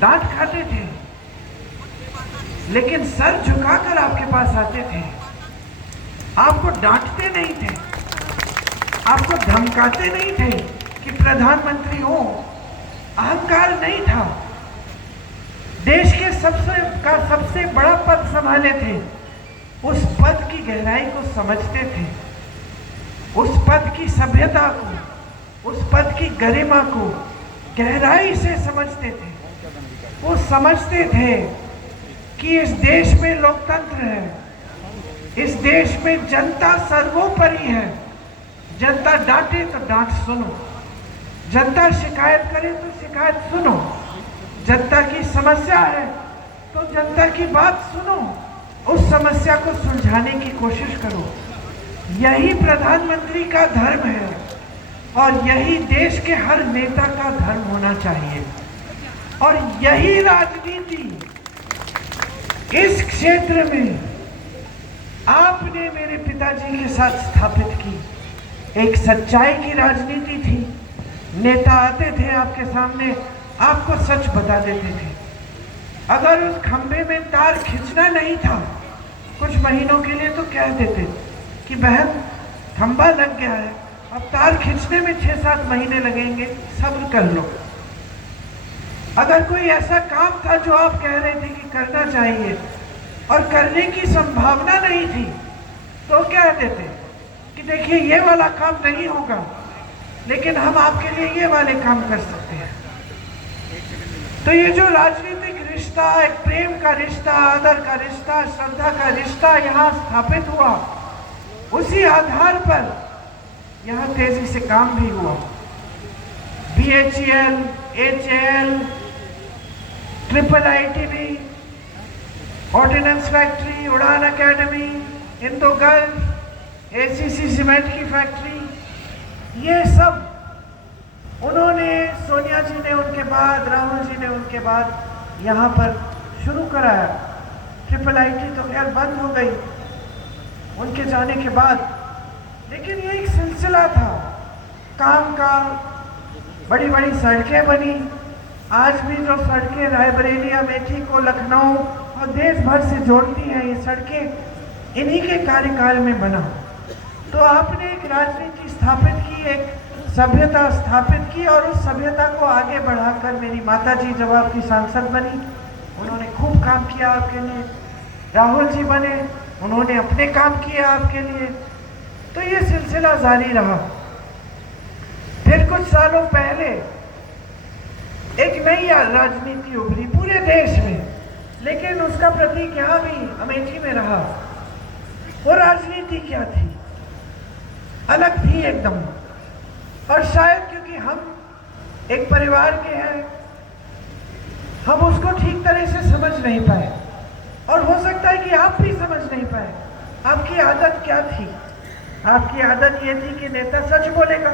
डांट खाते थे, लेकिन सर झुकाकर आपके पास आते थे। आपको डांटते नहीं थे, आपको धमकाते नहीं थे कि प्रधानमंत्री हो। अहंकार नहीं था। देश के सबसे बड़ा पद संभाले थे। उस पद की गहराई को समझते थे, उस पद की सभ्यता को, उस पद की गरिमा को गहराई से समझते थे। वो समझते थे कि इस देश में लोकतंत्र है, इस देश में जनता सर्वोपरि है। जनता डांटे तो डांट सुनो, जनता शिकायत करे तो शिकायत सुनो, जनता की समस्या है तो जनता की बात सुनो, उस समस्या को सुलझाने की कोशिश करो। यही प्रधानमंत्री का धर्म है और यही देश के हर नेता का धर्म होना चाहिए। और यही राजनीति इस क्षेत्र में आपने मेरे पिताजी के साथ स्थापित की। एक सच्चाई की राजनीति थी। नेता आते थे आपके सामने, आपको सच बता देते थे। अगर उस खंभे में तार खींचना नहीं था कुछ महीनों के लिए, तो कह देते कि बहन खंभा लग गया है, अब तार खींचने में 6-7 महीने लगेंगे, सब्र कर लो। अगर कोई ऐसा काम था जो आप कह रहे थे कि करना चाहिए और करने की संभावना नहीं थी, तो कह देते कि देखिए ये वाला काम नहीं होगा, लेकिन हम आपके लिए ये वाले काम कर सकते हैं। तो ये जो राजनीतिक रिश्ता, एक प्रेम का रिश्ता, आदर का रिश्ता, श्रद्धा का रिश्ता यहाँ स्थापित हुआ, उसी आधार पर यहाँ तेजी से काम भी हुआ। BHEL, HAL, IIITB, ordnance factory, उड़ान अकेडमी, इंदो गर्ल्स, ACC सीमेंट की फैक्ट्री, ये सब उन्होंने, सोनिया जी ने उनके बाद, राहुल जी ने उनके बाद यहाँ पर शुरू कराया। IIIT तो खैर बंद हो गई उनके जाने के बाद, लेकिन ये एक सिलसिला था काम का। बड़ी बड़ी सड़कें बनी। आज भी जो सड़कें रायबरेली, अमेठी को लखनऊ और देश भर से जोड़ती हैं, ये सड़कें इन्हीं के कार्यकाल में बना। तो आपने एक राजनीति स्थापित की, एक सभ्यता स्थापित की, और उस सभ्यता को आगे बढ़ाकर मेरी माताजी जब आपकी सांसद बनी, उन्होंने खूब काम किया आपके लिए। राहुल जी बने, उन्होंने अपने काम किए आपके लिए। तो ये सिलसिला जारी रहा। फिर कुछ सालों पहले एक नई राजनीति उभरी पूरे देश में, लेकिन उसका प्रतीक यहाँ भी अमेठी में रहा। वो राजनीति क्या थी? अलग थी एकदम। और शायद क्योंकि हम एक परिवार के हैं, हम उसको ठीक तरह से समझ नहीं पाए, और हो सकता है कि आप भी समझ नहीं पाए। आपकी आदत क्या थी? आपकी आदत ये थी कि नेता सच बोलेगा,